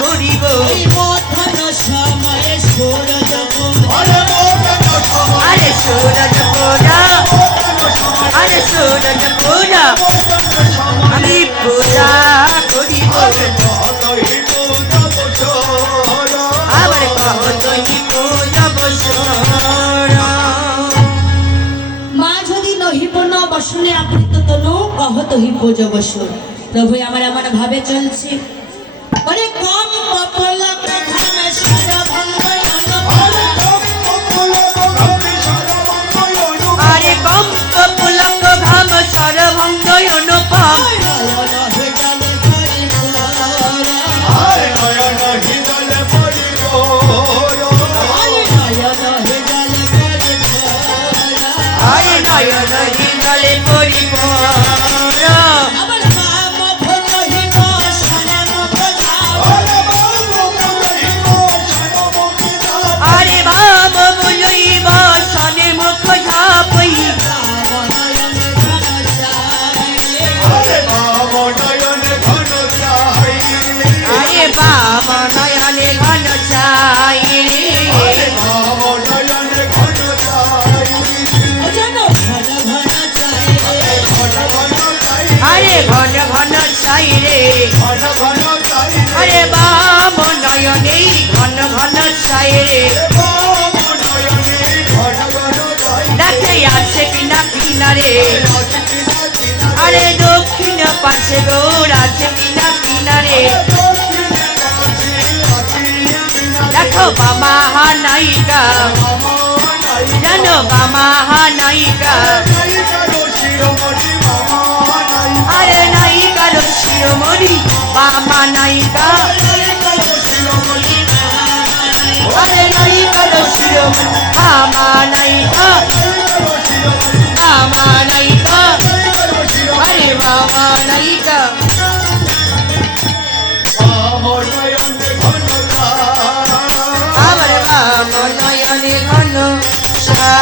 করিব মধ্যাহ্ন সময়ে সূরজ আরে সূরজ পূজা আরে সূরজ পূজা আমি পূজা করিব আবার কহ তুই পূজা বসর মা যদি নহিব না বসনে আকৃত তনু কহ তহি পূজ বসর। প্রভু আমার এমন ভাবে চলছে ওরে কম পপলক ধামে সরভঙ্গ আরে কম পুলক ঘাম সরভঙ্গ অনুপম আরে নয়ন হিঙ্গলে পরিপূর্ণ আরে বাম বলইব সনে মুখ ঝাপই আরে বাম নয়নে ঘন চাই আরে ঘন ঘন চাই রে আরে বাম নয়নে ঘন ঘন চাই রে দেখে আছে কিনা কিনারে আরে দক্ষিণ পাশে গৌর আছে কিনা কিনারে দেখো বামাহা নায়িকা জানো বামাহা নায়িকা আরে নায়িকার শিরোমণি বামা নায়িকা আরে নায়িকার শিরোমণি বামা নায়িকা বামা নায়িকা আরে বামা নায়িকা আবার বাম নয়নে ঘন সা